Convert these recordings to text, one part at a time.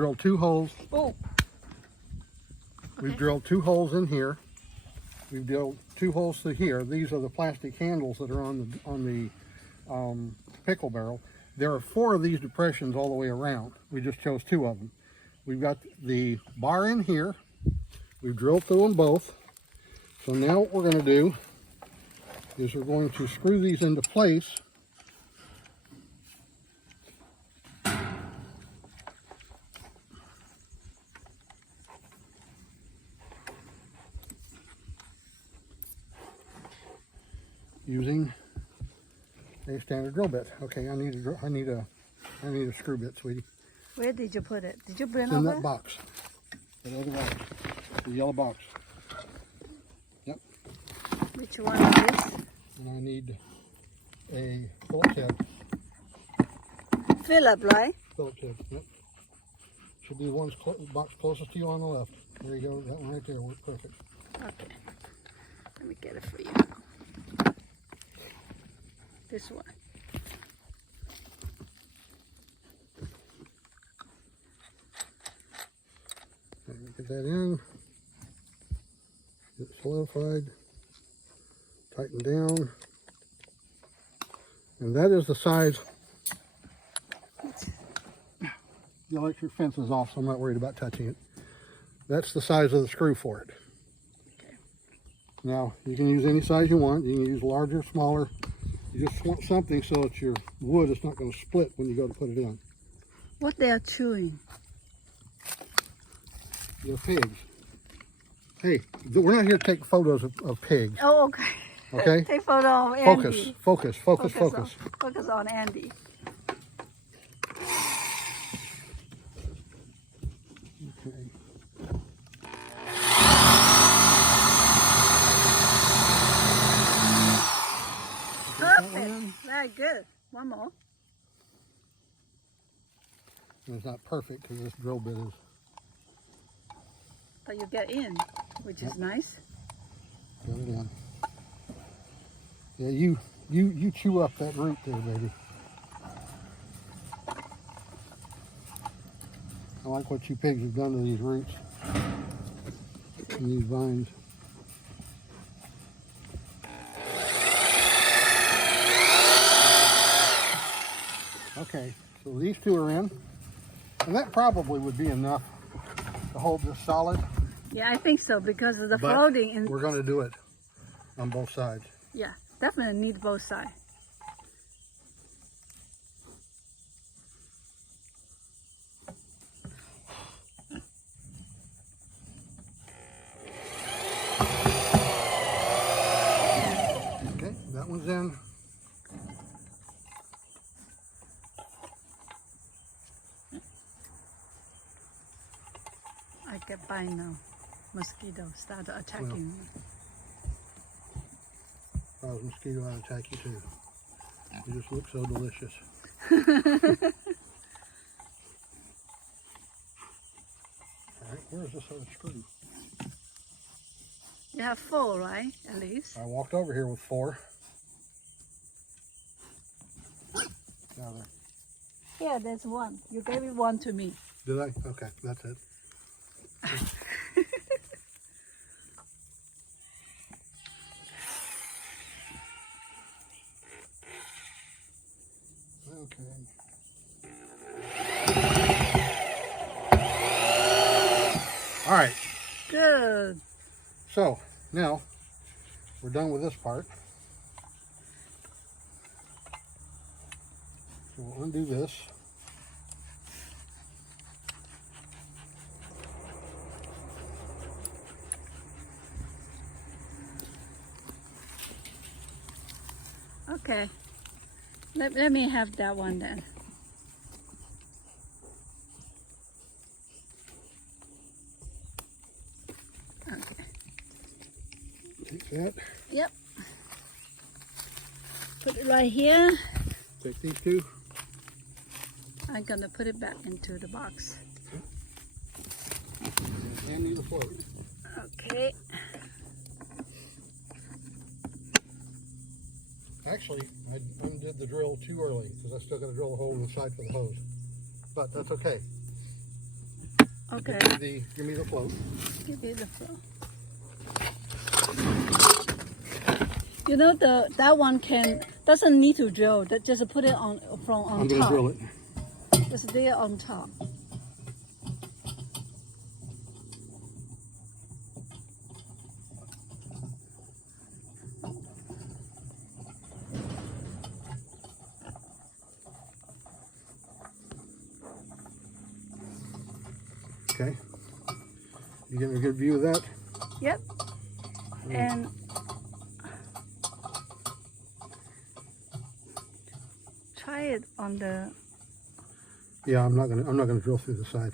Drilled 2 holes. Oh. We've drilled 2 holes in here. We've drilled 2 holes through here. These are the plastic handles that are on the pickle barrel. There are 4 of these depressions all the way around. We just chose 2 of them. We've got the bar in here. We've drilled through them both. So now what we're going to do is we're going to screw these into place. Using a standard drill bit. Okay, I need a screw bit, sweetie. Where did you put it? Did you bring It's it in over? that box. That other box. The yellow box. Yep. Which one is this? And I need a Phillips head. Philip, right? Phillips head. Yep. Should be the one's box closest to you on the left. There you go. That one right there worked perfect. Okay. Let me get it for you. This one. Get that in. Get it solidified. Tighten down. And that is the size. The electric fence is off, so I'm not worried about touching it. That's the size of the screw for it. Okay. Now, you can use any size you want. You can use larger, smaller. You just want something so that your wood is not going to split when you go to put it in. What they are chewing? They're pigs. Hey, we're not here to take photos of pigs. Oh, okay. Okay? Take photo of Andy. Focus. Focus on Andy. Okay. Perfect. Very good. One more. And it's not perfect because this drill bit is. But you get in, which is nice. Got it in. Yeah, you chew up that root there, baby. I like what you pigs have done to these roots and these vines. Okay, so these 2 are in, and that probably would be enough to hold this solid. Yeah, I think so because of the But floating. And we're going to do it on both sides. yeah, definitely need both sides. Okay, that one's in. I get by now. Mosquito started attacking me. If I was a mosquito, I'd attack you too. You just look so delicious. Alright, where's this other screw? You have 4, right? At least. I walked over here with 4. Now there. Yeah, there's 1. You gave it 1 to me. Did I? Okay, that's it. Okay. All right. Good. So now we're done with this part. So we'll undo this. Okay. Let me have that one then. Okay. Take that. Yep. Put it right here. Take these 2. I'm gonna put it back into the box. Hand me the float. Okay. Actually, I undid the drill too early because I still got to drill a hole in the side for the hose. But that's okay. Okay. Give me the float. Give me the flow. You know that one doesn't need to drill. That just put it on I'm top. gonna drill it. Just there on top. Okay. You getting a good view of that? Yep. And try it on the. Yeah, I'm not gonna drill through the side.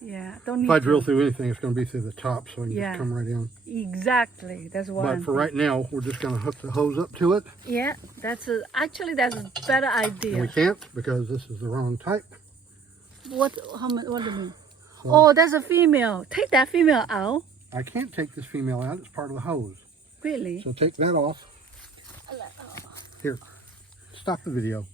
Yeah, don't need. If I to. drill through anything, it's gonna be through the top, so I can Yeah. just come right in. Exactly. That's what. But for right now, we're just gonna hook the hose up to it. Yeah, actually that's a better And idea. we can't because this is the wrong type. What do you mean? So Oh, that's a female. Take that female out. I can't take this female out. It's part of the hose. Really? So take that off. Here, stop the video.